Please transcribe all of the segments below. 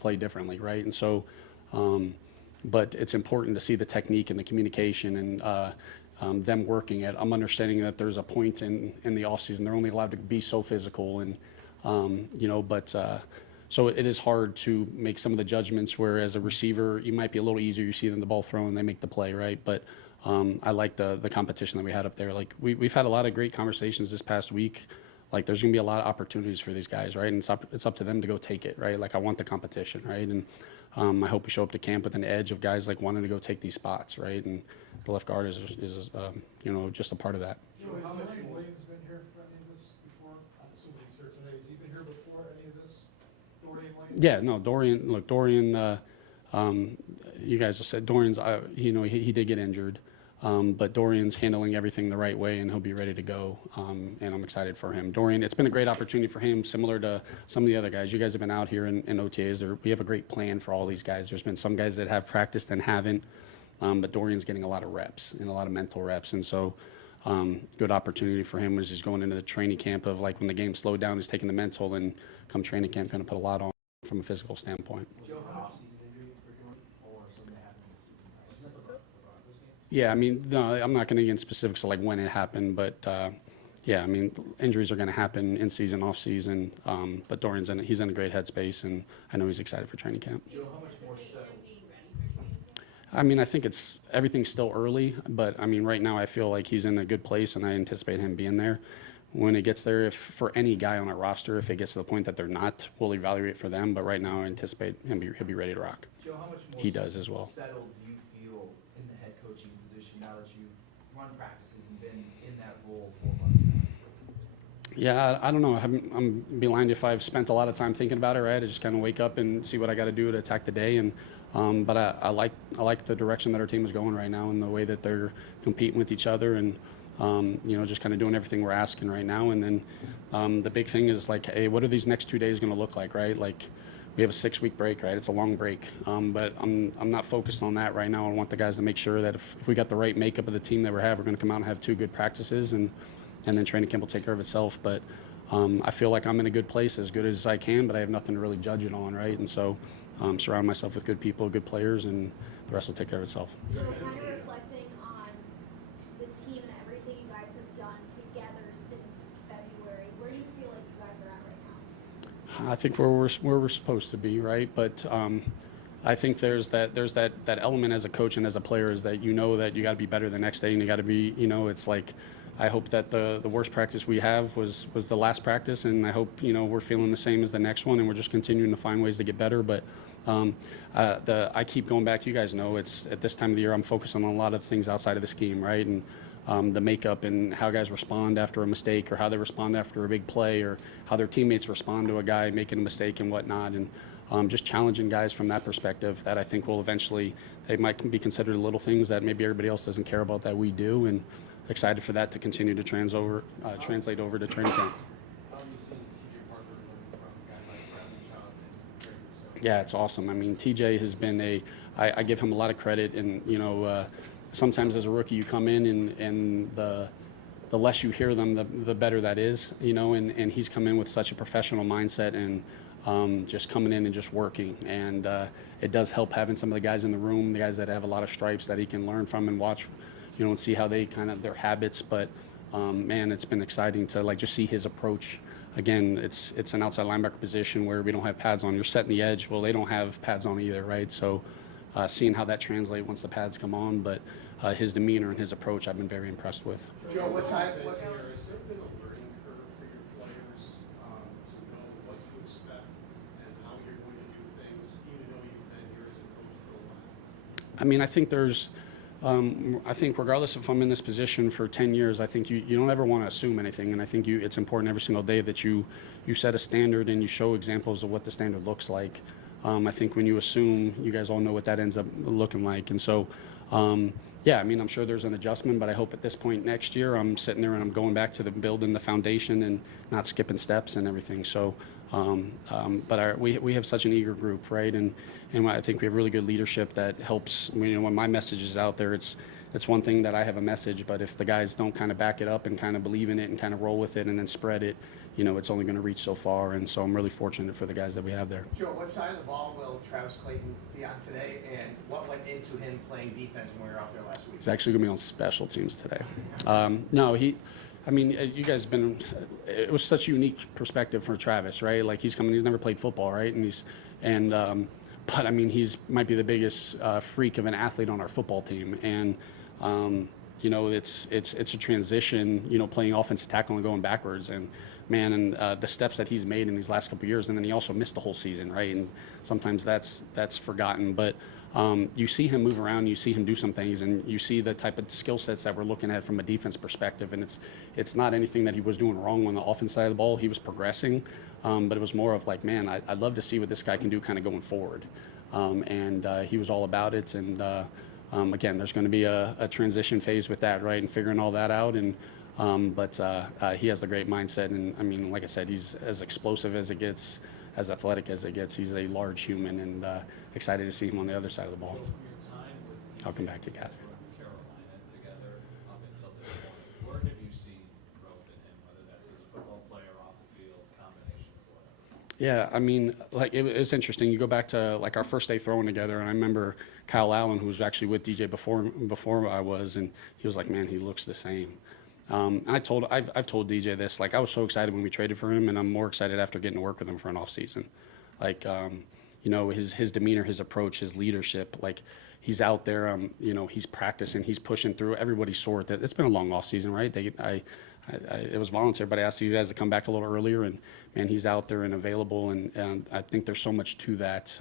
play differently, right? And so, but it's important to see the technique and the communication and them working it. I'm understanding that there's a point in the offseason they're only allowed to be so physical, and but so it is hard to make some of the judgments where as a receiver you might be a little easier. You see them the ball thrown, they make the play, right? But I like the competition that we had up there. Like we've had a lot of great conversations this past week. Like there's going to be a lot of opportunities for these guys, right? And it's up to them to go take it, right? Like I want the competition, right? And I hope we show up to camp with an edge of guys like wanting to go take these spots, right? And the left guard is just a part of that. Joe, has Dorian Williams been here for any of this before? I'm assuming he's here today. Has he been here before any of this? Dorian Williams? Yeah, no, Dorian. Look, Dorian. You guys have said Dorian's. He did get injured. But Dorian's handling everything the right way, and he'll be ready to go, and I'm excited for him. Dorian, it's been a great opportunity for him, similar to some of the other guys. You guys have been out here in OTAs. We have a great plan for all these guys. There's been some guys that have practiced and haven't, but Dorian's getting a lot of reps and a lot of mental reps, and so good opportunity for him as he's going into the training camp of like when the game slowed down, he's taking the mental, and come training camp, going to put a lot on from a physical standpoint. Yeah, I mean, no, I'm not going to get into specifics of like when it happened, but yeah, I mean, injuries are going to happen in season, off season. But Dorian's he's in a great headspace, and I know he's excited for training camp. Joe, how much more settled? I mean, I think everything's still early, but I mean, right now I feel like he's in a good place, and I anticipate him being there. When it gets there, if for any guy on our roster, if it gets to the point that they're not, we'll evaluate for them. But right now, I anticipate he'll be ready to rock. Joe, how much more he does as well. Settled do you feel in the head coaching position now that you run practices and been in that role 4 months now? Yeah, I don't know. I'm be lying if I've spent a lot of time thinking about it. Right, I just kind of wake up and see what I got to do to attack the day, and but I like the direction that our team is going right now, and the way that they're competing with each other, and just kind of doing everything we're asking right now. And then the big thing is like, hey, what are these next 2 days going to look like, right? Like we have a 6-week break, right? It's a long break, but I'm not focused on that right now. I want the guys to make sure that if we got the right makeup of the team that we have, we're going to come out and have 2 good practices, and then training camp will take care of itself. But I feel like I'm in a good place, as good as I can, but I have nothing to really judge it on, right? And so surround myself with good people, good players, and the rest will take care of itself. So kind of reflecting on the team and everything you guys have done together since February, where do you feel like you guys are at right now? I think where we're supposed to be, right? But I think there's that element as a coach and as a player is that that you got to be better the next day, and you got to be, it's like I hope that the worst practice we have was the last practice, and I hope we're feeling the same as the next one, and we're just continuing to find ways to get better. But I keep going back to, you guys know, it's at this time of the year I'm focusing on a lot of things outside of the scheme, right? And the makeup and how guys respond after a mistake, or how they respond after a big play, or how their teammates respond to a guy making a mistake and whatnot. And just challenging guys from that perspective that I think will eventually, they might be considered little things that maybe everybody else doesn't care about that we do, and excited for that to continue to translate over to training camp. How have you seen TJ Parker learn from guys like Bradley Chubb and Jerry Rousseau? Yeah, it's awesome. I mean, TJ has been I give him a lot of credit, and sometimes as a rookie you come in and the less you hear them, the better that is, and he's come in with such a professional mindset, and just coming in and just working, and it does help having some of the guys in the room, the guys that have a lot of stripes that he can learn from and watch, and see how they kind of their habits. But man, it's been exciting to just see his approach. Again, it's an outside linebacker position where we don't have pads on. You're setting the edge. Well, they don't have pads on either, right? So seeing how that translates once the pads come on, but his demeanor and his approach, I've been very impressed with. Joe, what side? Has there been a learning curve for your players to know what to expect and how you're going to do things, even though you've been here as a coach for a while? I mean, I think I think regardless if I'm in this position for 10 years, I think you don't ever want to assume anything. And I think it's important every single day that you set a standard and you show examples of what the standard looks like. I think when you assume, you guys all know what that ends up looking like. And so, yeah, I mean, I'm sure there's an adjustment, but I hope at this point next year I'm sitting there and I'm going back to building the foundation and not skipping steps and everything. So, but we have such an eager group, right? And I think we have really good leadership that helps. When my message is out there, it's it's one thing that I have a message, but if the guys don't kind of back it up and kind of believe in it and kind of roll with it and then spread it, it's only going to reach so far. And so I'm really fortunate for the guys that we have there. Joe, what side of the ball will Travis Clayton be on today, and what went into him playing defense when we were out there last week? He's actually going to be on special teams today. No, you guys have been, it was such a unique perspective for Travis, right? Like he's never played football, right? But I mean, he's might be the biggest freak of an athlete on our football team. And, it's a transition, playing offensive tackle and going backwards. And the steps that he's made in these last couple of years, and then he also missed the whole season, right? And sometimes that's forgotten. But you see him move around, you see him do some things, and you see the type of skill sets that we're looking at from a defense perspective. And it's not anything that he was doing wrong on the offense side of the ball. He was progressing, but it was more of like, man, I'd love to see what this guy can do kind of going forward. He was all about it. And again, there's going to be a transition phase with that, right, and figuring all that out. And he has a great mindset. And I mean, like I said, he's as explosive as it gets, as athletic as it gets. He's a large human, and excited to see him on the other side of the ball. I'll come back to Catherine. Carolina together up until this point. Where have you seen growth in him, whether that's as a football player, off the field, combination of whatever? Yeah, I mean, like it's interesting. You go back to like our first day throwing together, and I remember Kyle Allen, who was actually with DJ before I was, and he was like, "Man, he looks the same." I've told DJ this. Like, I was so excited when we traded for him, and I'm more excited after getting to work with him for an off season. Like, his demeanor, his approach, his leadership. Like, he's out there. He's practicing. He's pushing through. Everybody's sore. It's been a long off season, right? It was volunteer, but I asked you guys to come back a little earlier, and man, he's out there and available, and I think there's so much to that.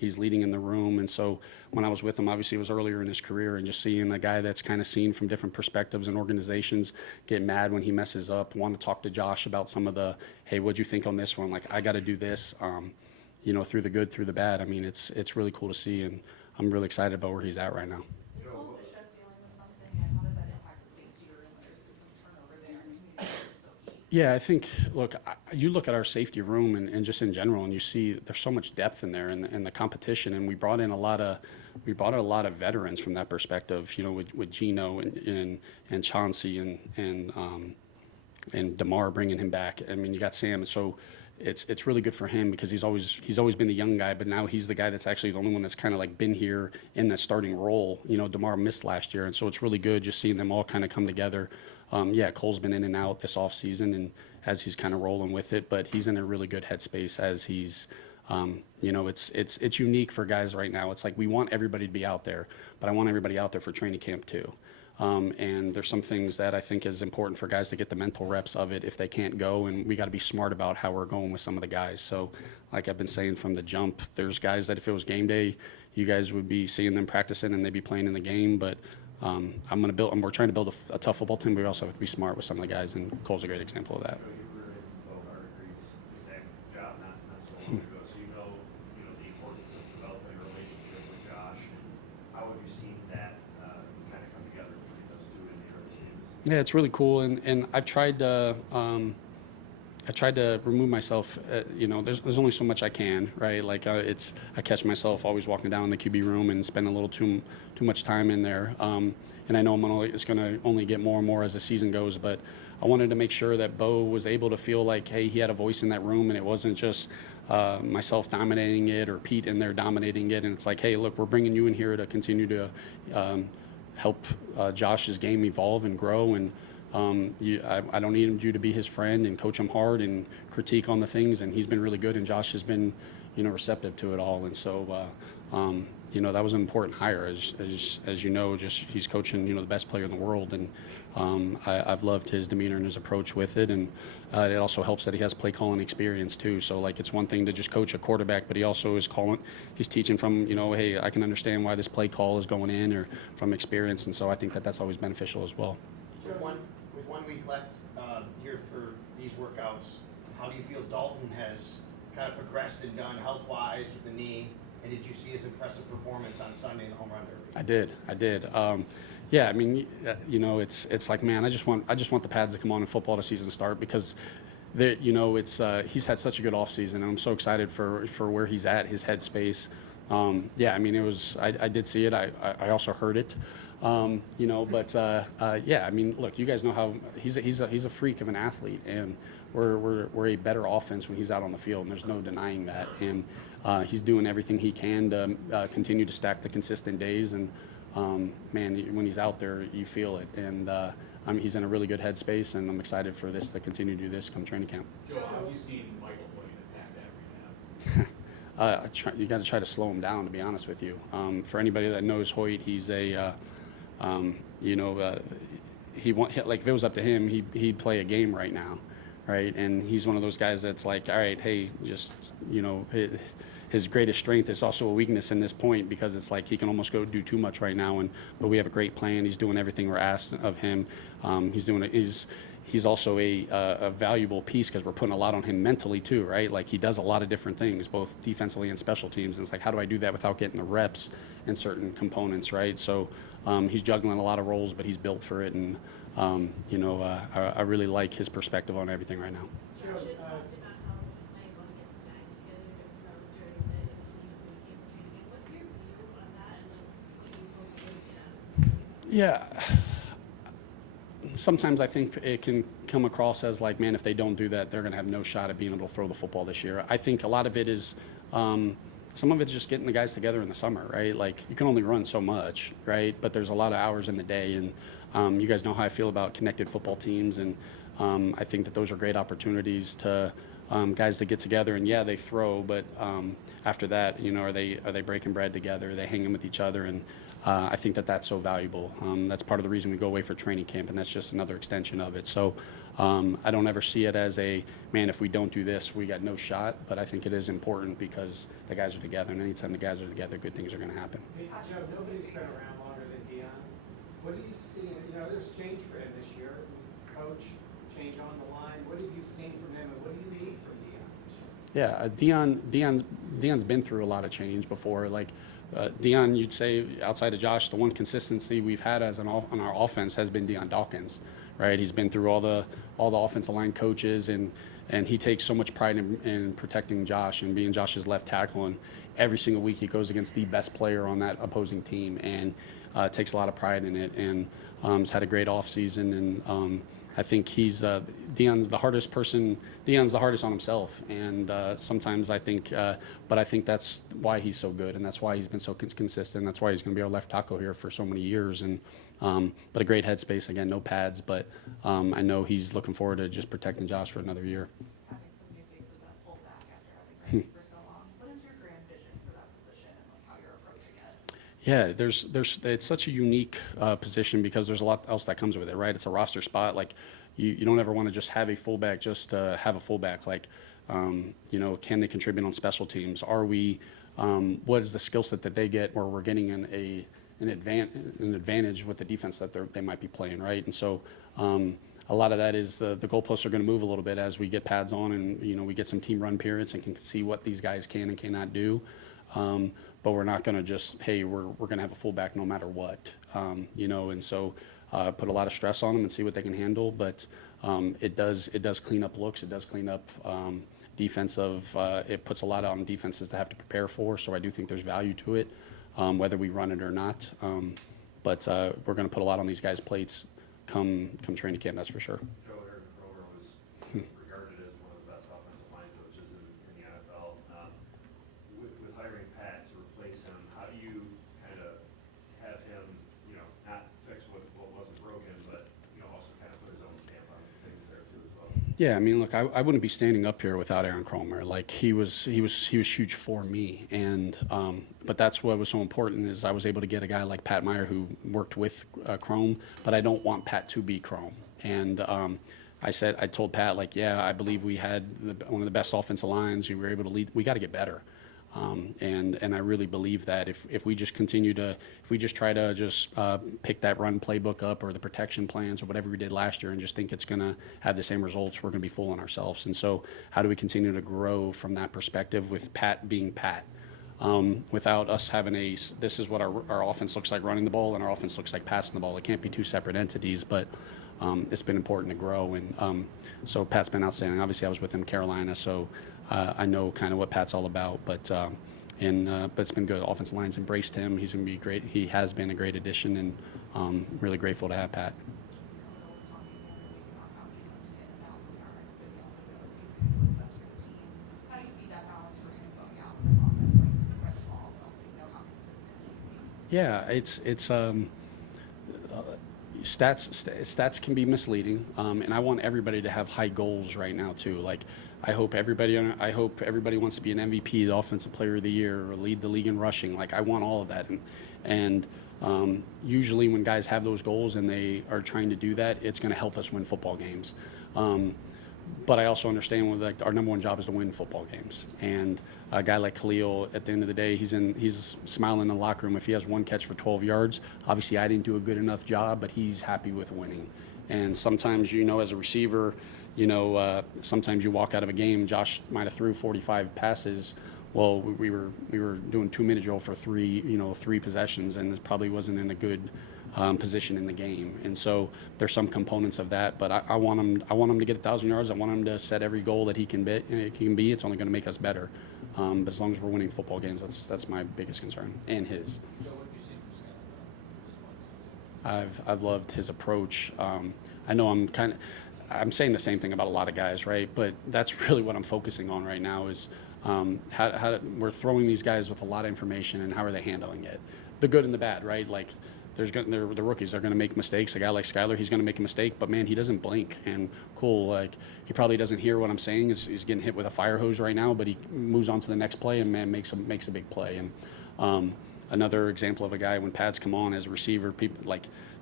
He's leading in the room, and so when I was with him, obviously it was earlier in his career, and just seeing a guy that's kind of seen from different perspectives and organizations get mad when he messes up, want to talk to Josh about some of the, hey, what'd you think on this one? Like, I got to do this, through the good, through the bad. I mean, it's really cool to see, and I'm really excited about where he's at right now. Is Fullback dealing with something, and how does that impact the safety room when there's been some turnover there and communication so key? Yeah, I think, you look at our safety room and just in general, and you see there's so much depth in there and the competition, and we brought in a lot of veterans from that perspective, with Gino and Chauncey and DeMar bringing him back. I mean, you got Sam, so it's really good for him because he's always been the young guy, but now he's the guy that's actually the only one that's kind of like been here in that starting role. DeMar missed last year, and so it's really good just seeing them all kind of come together. Cole's been in and out this off season, and as he's kind of rolling with it, but he's in a really good headspace as he's, it's unique for guys right now. It's like we want everybody to be out there, but I want everybody out there for training camp too. And there's some things that I think is important for guys to get the mental reps of it if they can't go, and we got to be smart about how we're going with some of the guys. So like I've been saying from the jump, there's guys that if it was game day, you guys would be seeing them practicing and they'd be playing in the game, but we're trying to build a tough football team, but we also have to be smart with some of the guys, and Cole's a great example of that. You were in Bo Hardagree's exact job not so long ago, so you know the importance of developing a relationship with Josh, and how have you seen that kind of come together between those two in the early seasons? Yeah, it's really cool, and I've tried to remove myself. There's only so much I can, right? Like I catch myself always walking down in the QB room and spend a little too much time in there. And I know it's going to only get more and more as the season goes. But I wanted to make sure that Bo was able to feel like, hey, he had a voice in that room, and it wasn't just myself dominating it or Pete in there dominating it. And it's like, hey, look, we're bringing you in here to continue to help Josh's game evolve and grow, and I don't need you to be his friend and coach him hard and critique on the things, and he's been really good, and Josh has been receptive to it all. And so that was an important hire, as you know, just he's coaching the best player in the world, and I've loved his demeanor and his approach with it, and it also helps that he has play calling experience too. So like it's one thing to just coach a quarterback, but he also he's teaching from hey, I can understand why this play call is going in, or from experience, and so I think that's always beneficial as well. With 1 week left here for these workouts, how do you feel Dalton has kind of progressed and done health-wise with the knee? And did you see his impressive performance on Sunday in the home run derby? I did. I mean, it's like, man, I just want the pads to come on in football to season start, because he's had such a good offseason, and I'm so excited for where he's at, his headspace. I mean, I did see it. I also heard it. You know, but yeah, I mean, look, you guys know how he's a freak of an athlete, and we're a better offense when he's out on the field, and there's no denying that. And he's doing everything he can to continue to stack the consistent days. And man, when he's out there, you feel it. And I mean, he's in a really good headspace, and I'm excited for this to continue to do this come training camp. Joe, how have you seen Michael Hoyt attack every half? You got to try to slow him down, to be honest with you. For anybody that knows Hoyt, he's a you know, like if it was up to him, he'd play a game right now, right? And he's one of those guys that's like, all right, hey, just, you know, his greatest strength is also a weakness in this point, because it's like he can almost go do too much right now. But we have a great plan. He's doing everything we're asked of him. He's also a valuable piece, because we're putting a lot on him mentally too, right? Like he does a lot of different things, both defensively and special teams. And it's like, how do I do that without getting the reps in certain components, right? So he's juggling a lot of roles, but he's built for it. And you know, I really like his perspective on everything right now. Josh has talked about how Mike want to get some guys together to promote during the team training. What's your view on that, and like, what do you hope to get out of this? Yeah. Sometimes I think it can come across as like, man, if they don't do that, they're going to have no shot at being able to throw the football this year. I think a lot of it is, some of it's just getting the guys together in the summer, right? Like you can only run so much, right? But there's a lot of hours in the day, and you guys know how I feel about connected football teams, and I think that those are great opportunities to guys to get together. And yeah, they throw, but after that, you know, are they breaking bread together? Are they hanging with each other? And I think that that's so valuable. That's part of the reason we go away for training camp, and that's just another extension of it. So I don't ever see it as a, man, if we don't do this, we got no shot. But I think it is important because the guys are together, and anytime the guys are together, good things are going to happen. Hey, Joe, nobody's been around longer than Dion. What do you see, you know, there's change for him this year, coach, change on the line. What have you seen from him, and what do you need from Dion this year? Yeah, Dion's been through a lot of change before. Like Dion, you'd say outside of Josh, the one consistency we've had on our offense has been Dion Dawkins, right? He's been through all the offensive line coaches, and he takes so much pride in protecting Josh and being Josh's left tackle. And every single week he goes against the best player on that opposing team, and takes a lot of pride in it. And has had a great offseason, and I think Dion's the hardest on himself, and sometimes I think, but I think that's why he's so good, and that's why he's been so consistent. That's why he's going to be our left tackle here for so many years. And but a great headspace, again, no pads, but I know he's looking forward to just protecting Josh for another year. Having some new faces at fullback after having Brady for so long. What is your grand vision for that position and like how you're approaching it? Yeah, it's such a unique position, because there's a lot else that comes with it, right? It's a roster spot. Like you don't ever want to just have a fullback just to have a fullback. Like, you know, can they contribute on special teams? Are we, what is the skill set that they get where we're getting an advantage with the defense that they might be playing, right? And so a lot of that is the goalposts are going to move a little bit as we get pads on, and you know, we get some team run periods and can see what these guys can and cannot do. But we're not going to just, hey, we're going to have a fullback no matter what, you know. And so put a lot of stress on them and see what they can handle. But it does clean up looks. It does clean up defensive. It puts a lot on defenses to have to prepare for. So I do think there's value to it, whether we run it or not. But we're going to put a lot on these guys' plates come training camp. That's for sure. Joe Kroger was regarded as one of the best offensive line coaches in the NFL. With hiring Pat to replace him, how do you kind of have him, you know, not fix what wasn't broken, but you know, also kind of put his own stamp on things there too as well? Yeah, I mean, look, I wouldn't be standing up here without Aaron Cromer. Like he was huge for me, and but that's what was so important is I was able to get a guy like Pat Meyer who worked with Chrome, but I don't want Pat to be Chrome. And I told Pat, like, yeah, I believe we had one of the best offensive lines. We were able to lead. We got to get better. And I really believe that if we just try to just pick that run playbook up or the protection plans or whatever we did last year and just think it's going to have the same results, we're going to be fooling ourselves. And so how do we continue to grow from that perspective with Pat being Pat? Without us having this is what our offense looks like running the ball and our offense looks like passing the ball. It can't be two separate entities, but it's been important to grow. And so Pat's been outstanding. Obviously, I was with him in Carolina, so I know kind of what Pat's all about. But but it's been good. Offensive line's embraced him. He's going to be great. He has been a great addition, and really grateful to have Pat. Yeah, stats can be misleading, and I want everybody to have high goals right now too. Like, I hope everybody wants to be an MVP, the Offensive Player of the Year, or lead the league in rushing. Like, I want all of that, and usually when guys have those goals and they are trying to do that, it's going to help us win football games. But I also understand like our number one job is to win football games. And a guy like Khalil, at the end of the day, he's smiling in the locker room if he has one catch for 12 yards. Obviously, I didn't do a good enough job, but he's happy with winning. And sometimes, as a receiver, sometimes you walk out of a game. Josh might have threw 45 passes. Well, we were doing 2-minute drill for three possessions, and it probably wasn't in a good position in the game. And so there's some components of that, but I want him to get 1,000 yards. I want him to set every goal that he can be. It's only going to make us better. But as long as we're winning football games, that's my biggest concern, and his. Joe, what have you seen from Skyler at this point? I've loved his approach. I know I'm saying the same thing about a lot of guys, right? But that's really what I'm focusing on right now is we're throwing these guys with a lot of information, and how are they handling it, the good and the bad, right? Like, the rookies are going to make mistakes. A guy like Skyler, he's going to make a mistake, but man, he doesn't blink. And cool, like, he probably doesn't hear what I'm saying. He's getting hit with a fire hose right now, but he moves on to the next play and man makes a big play. And another example of a guy, when pads come on as a receiver,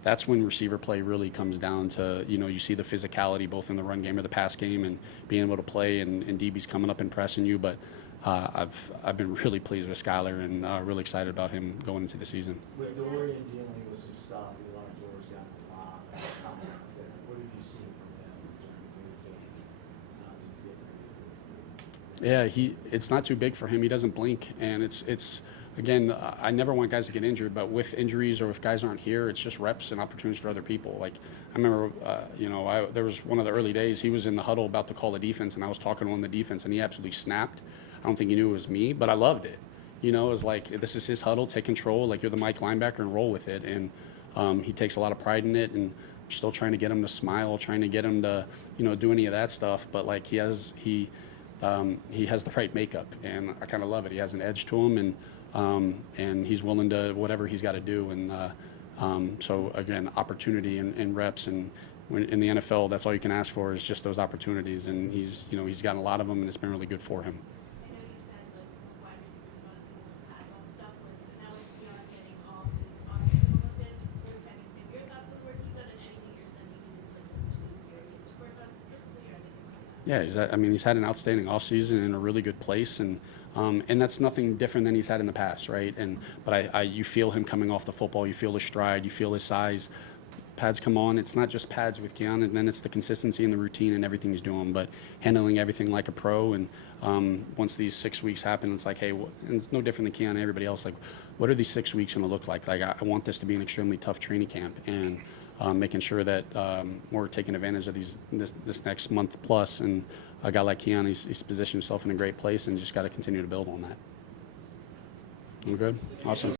that's when receiver play really comes down to, you see the physicality both in the run game or the pass game, and being able to play, and DB's coming up and pressing you. But I've been really pleased with Skyler, and really excited about him going into the season. With Dorian dealing with some stuff, Elijah's always gotten a lot of time. What have you seen from him during communication? Yeah, it's not too big for him. He doesn't blink, and it's again, I never want guys to get injured, but with injuries or if guys aren't here, it's just reps and opportunities for other people. Like, I remember, there was one of the early days, he was in the huddle about to call the defense, and I was talking to him on the defense, and he absolutely snapped. I don't think he knew it was me, but I loved it. It was like, this is his huddle, take control, like you're the Mike linebacker, and roll with it. And he takes a lot of pride in it, and I'm still trying to get him to smile, trying to get him to, do any of that stuff. But like, he has the right makeup, and I kind of love it. He has an edge to him, and he's willing to whatever he's got to do. And so again, opportunity and reps, and in the NFL, that's all you can ask for is just those opportunities. And he's gotten a lot of them, and it's been really good for him. Yeah, he's had an outstanding offseason in a really good place, and that's nothing different than he's had in the past, right? But you feel him coming off the football, you feel his stride, you feel his size. Pads come on, it's not just pads with Keon, and then it's the consistency and the routine and everything he's doing, but handling everything like a pro. And once these 6 weeks happen, it's like, hey, and it's no different than Keon and everybody else. Like, what are these 6 weeks going to look like? Like, I want this to be an extremely tough training camp, and making sure that we're taking advantage of this next month plus. And a guy like Keon, he's positioned himself in a great place, and just got to continue to build on that. I'm good? Awesome.